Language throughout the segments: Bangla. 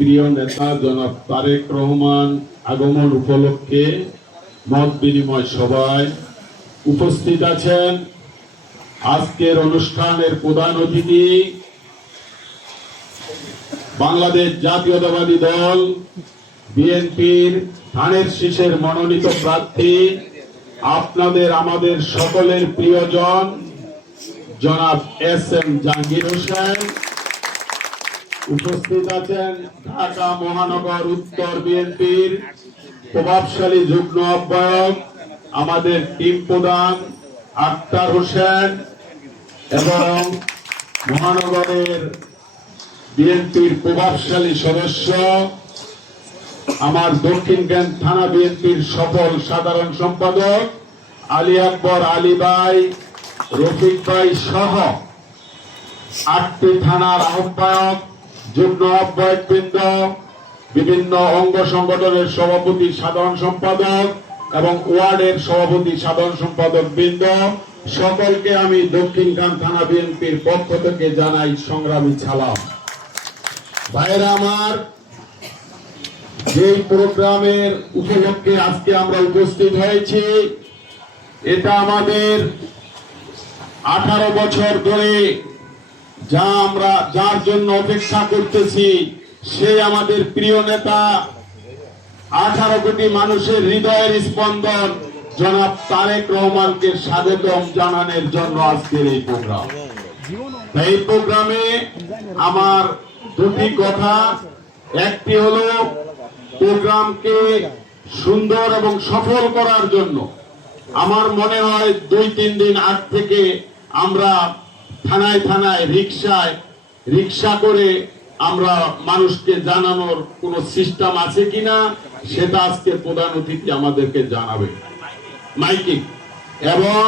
প্রিয় নেতা জনাব তারেক রহমান আগমন উপলক্ষে মত বিনিময় সভায় উপস্থিত আছেন। আজকের অনুষ্ঠানের প্রধান অতিথি বাংলাদেশ জাতীয়তাবাদী দল বিএনপির ধানের শীষের মনোনীত প্রার্থী, আপনাদের আমাদের সকলের প্রিয়জন জনাব এস.এম. জাহাঙ্গীর হোসেন। উপস্থিত আছেন ঢাকা মহানগর উত্তর বিএনপির প্রভাবশালী যুগ্ম আহ্বায়ক আমাদের টিম প্রধান আক্তার হোসেন এবং মহানগরের বিএনপির প্রভাবশালী সদস্য আমার দক্ষিণখান থানা বিএনপির সফল সাধারণ সম্পাদক আলী আকবর আলী ভাই, রফিক ভাই সহ 8টি থানার আহ্বায়ক, যুগ্ম আহ্বায়ক বৃন্দ, বিভিন্ন অঙ্গ সংগঠনের সভাপতি সাধারণ সম্পাদক এবং ওয়ার্ডের সভাপতি সাধারণ সম্পাদক বৃন্দ, সকলকে আমি দক্ষিণখান থানা বিএনপির পক্ষ থেকে জানাই সংগ্রামী সালাম। ভাইরা আমার, যে প্রোগ্রামের উপলক্ষে আজকে আমরা উপস্থিত হয়েছি, এটা আমাদের 18 বছর ধরে যার জন্য অপেক্ষা করতেছি, সে আমাদের প্রিয় নেতা, 18 কোটি মানুষের হৃদয়ের স্পন্দন জনাব তারেক রহমানকে স্বাগতম জানানোর জন্য আজকের এই প্রোগ্রাম। এই প্রোগ্রামে আমার দুটি কথা, একটি হলো প্রোগ্রামকে সুন্দর এবং সফল করার জন্য আমার মনে হয় 2-3 দিন আগ থেকে আমরা থানায় থানায় রিক্সা করে আমরা মানুষকে জানানোর কোন সিস্টেম আছে কিনা সেটা আজকে প্রধান অতিথি আমাদেরকে জানাবে মাইকিং। এবং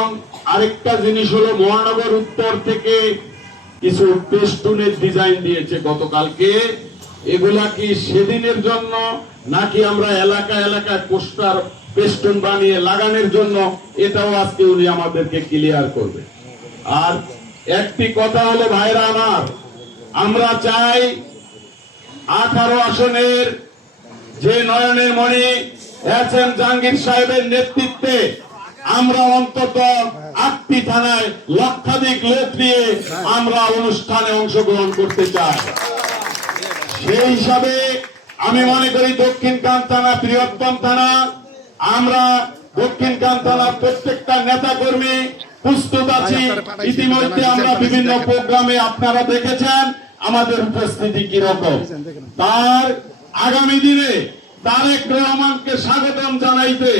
আরেকটা জিনিস হলো মহানগর উত্তর থেকে কিছু পেস্টুনের ডিজাইন দিয়েছে গতকালকে, এগুলা কি সেদিনের জন্য নাকি আমরা এলাকায় এলাকায় পোস্টার পেস্টুন বানিয়ে লাগানোর জন্য, এটাও আজকে উনি আমাদেরকে ক্লিয়ার করবে। আর একটি কথা হলো ভাইরা আমার, আমরা চাই 18 আসনের যে নয়নের মণি এস.এম. জাহাঙ্গীর সাহেবের নেতৃত্বে আমরা অন্তত 8টি থানায় লক্ষাধিক লোক নিয়ে আমরা অনুষ্ঠানে অংশগ্রহণ করতে চাই। সেই হিসাবে আমি মনে করি দক্ষিণখান থানা বৃহত্তম থানা, আমরা দক্ষিণখান থানার প্রত্যেকটা নেতা কর্মী প্রস্তুত আছি। ইতিমধ্যে আমরা বিভিন্ন প্রোগ্রামে আপনারা দেখেছেন আমাদের উপস্থিতি কিরকম। তার আগামী দিনে তারেক রহমানকে স্বাগতম জানাইতে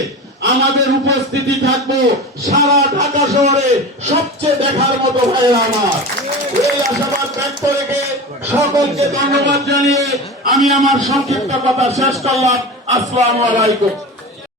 আমাদের উপস্থিতি থাকবো সারা ঢাকা শহরে সবচেয়ে দেখার মতো। ভাইরা আমার, এই আশাবাদ ব্যক্ত রেখে সকলকে ধন্যবাদ জানিয়ে আমি আমার সংক্ষিপ্ত কথা শেষ করলাম। আসসালামু আলাইকুম।